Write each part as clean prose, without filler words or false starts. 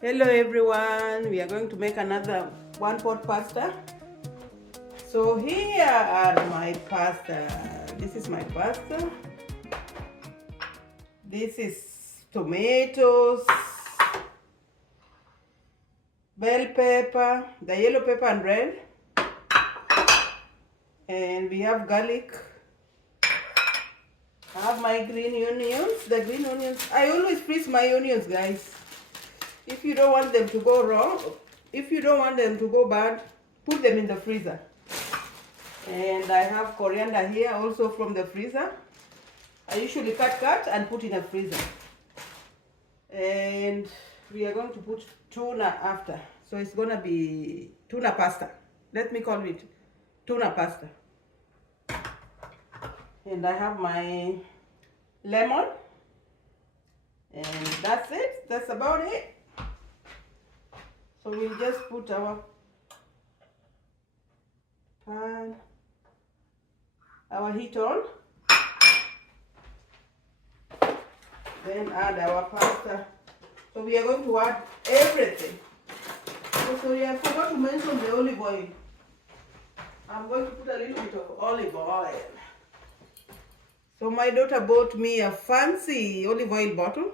Hello everyone, we are going to make another one pot pasta. So here are my pasta. This is my pasta. This is tomatoes, bell pepper, the yellow pepper and red. And we have garlic. I have my green onions. The green onions, I always freeze my onions, guys. If you don't want them to go raw, if you don't want them to go bad, put them in the freezer. And I have coriander here also from the freezer. I usually cut and put in a freezer. And we are going to put tuna after. So it's going to be tuna pasta. Let me call it tuna pasta. And I have my lemon. And that's it. That's about it. So we'll just put our pan, our heat on. Then add our pasta. So we are going to add everything. Oh, sorry, I forgot to mention the olive oil. I'm going to put a little bit of olive oil. So my daughter bought me a fancy olive oil bottle.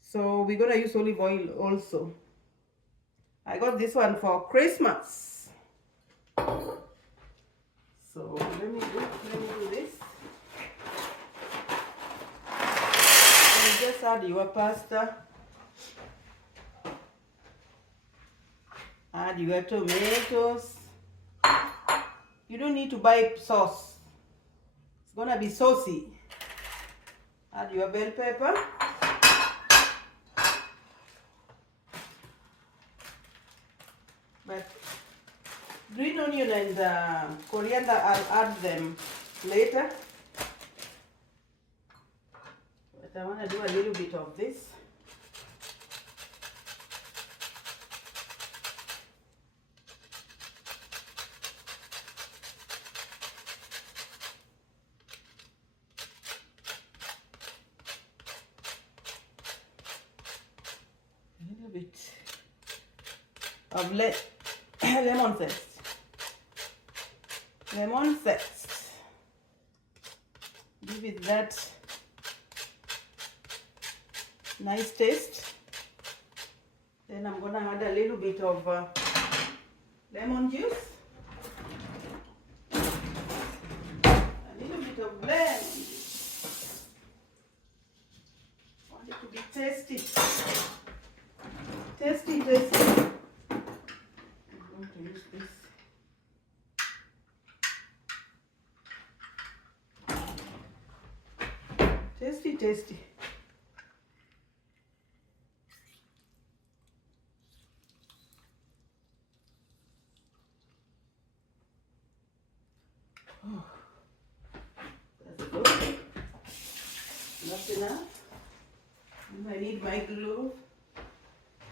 So we're going to use olive oil also. I got this one for Christmas. So let me do this. So just add your pasta. Add your tomatoes. You don't need to buy sauce. It's gonna be saucy. Add your bell pepper. But green onion and coriander, I'll add them later. But I want to do a little bit of this. A little bit of lemon zest. Lemon zest. Give it that nice taste. Then I'm gonna add a little bit of lemon juice. A little bit of lemon juice. I want it to be tasty. Tasty, tasty. I'm going to use this. Tasty, tasty. Oh, that's good. Not enough. And I need my glue.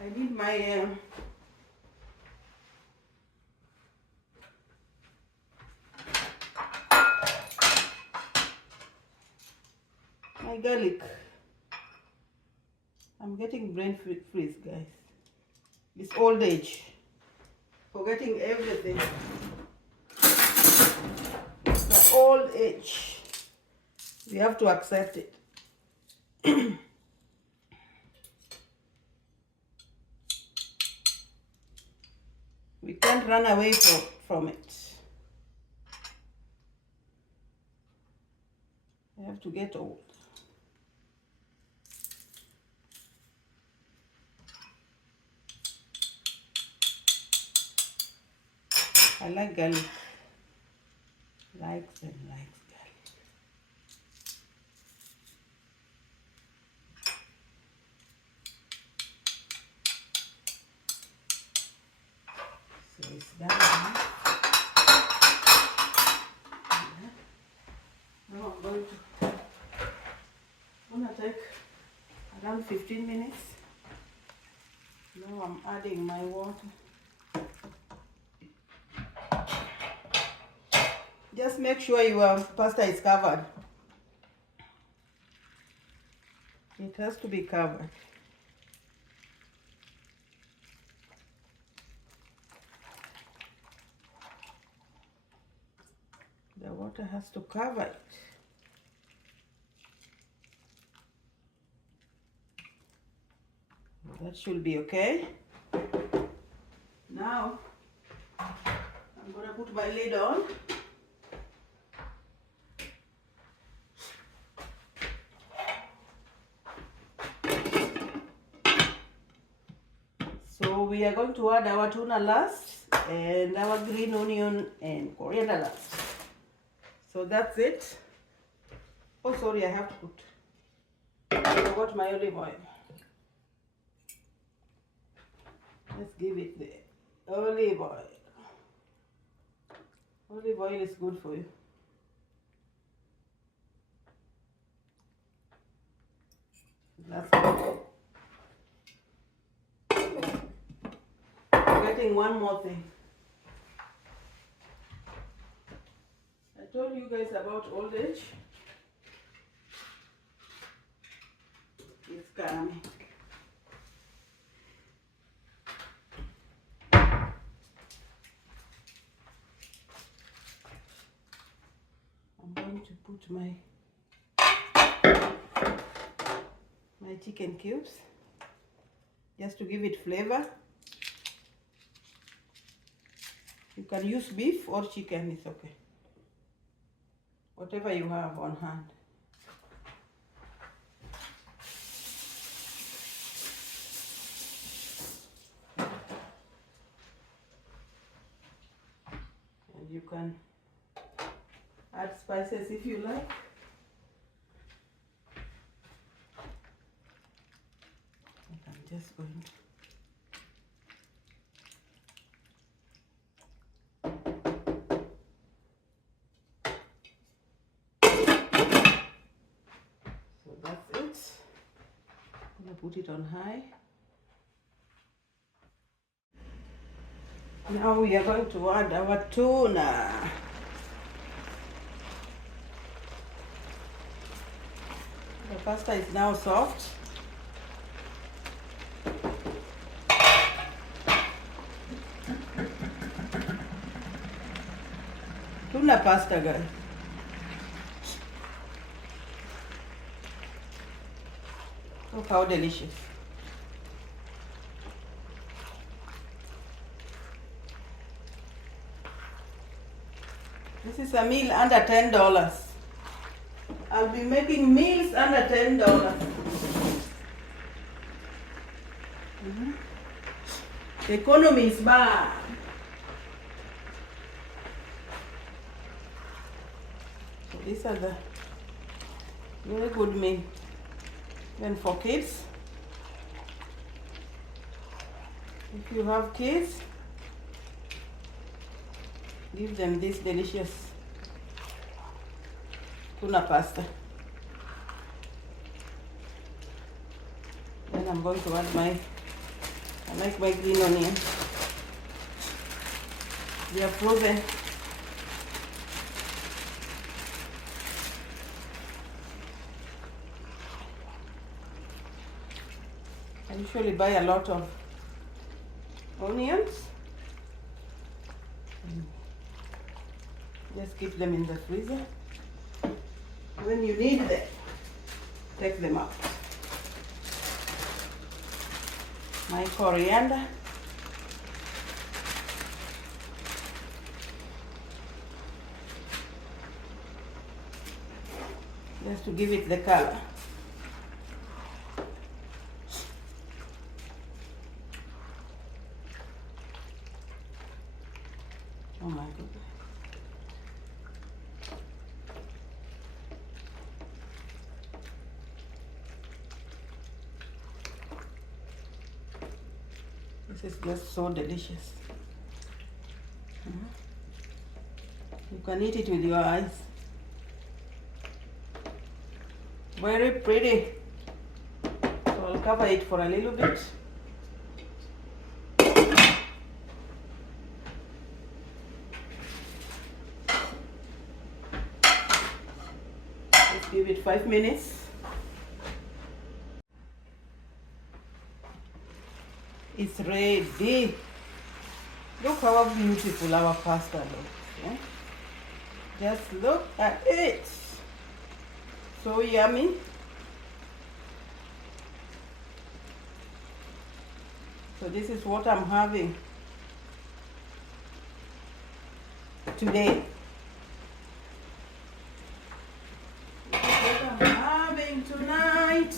I need my my garlic. I'm getting brain freeze, guys. It's old age. Forgetting everything. It's the old age. We have to accept it. We can't run away from it. We have to get old. I like garlic. Likes and likes garlic. So it's done. Now I'm going to take around 15 minutes. Now I'm adding my water. Just make sure your pasta is covered. It has to be covered. water has to cover it. That should be okay. Now, I'm going to put my lid on. So we are going to add our tuna last and our green onion and coriander last. So that's it. Oh, sorry, I have to put, I forgot my olive oil. Let's give it the olive oil. Olive oil is good for you. That's good. Forgetting one more thing. I told you guys about old age. It's coming. I'm going to put my chicken cubes just to give it flavor. You can use beef or chicken, it's okay. Whatever you have on hand. And you can add spices if you like. I'm just going to put it on high. Now we are going to add our tuna. The pasta is now soft. Tuna pasta, guys. Look how delicious. This is a meal under $10. I'll be making meals under $10. The economy is bad. So these are the very good meal. Even for kids. If you have kids, give them this delicious tuna pasta. Then I'm going to add I like my green onion. They are frozen. I usually buy a lot of onions. Just keep them in the freezer. When you need them, take them out. My coriander. Just to give it the color. Oh my goodness. This is just so delicious. You can eat it with your eyes. Very pretty. So I'll cover it for a little bit. Let's give it 5 minutes. It's ready. Look how beautiful our pasta looks. Yeah? Just look at it. So yummy. So this is what I'm having today. This is what I'm having tonight.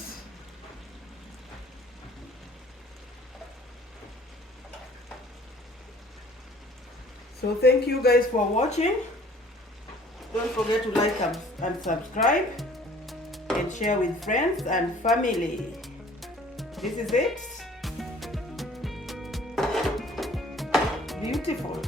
So thank you guys for watching. Don't forget to like and subscribe and share with friends and family. This is it. Beautiful.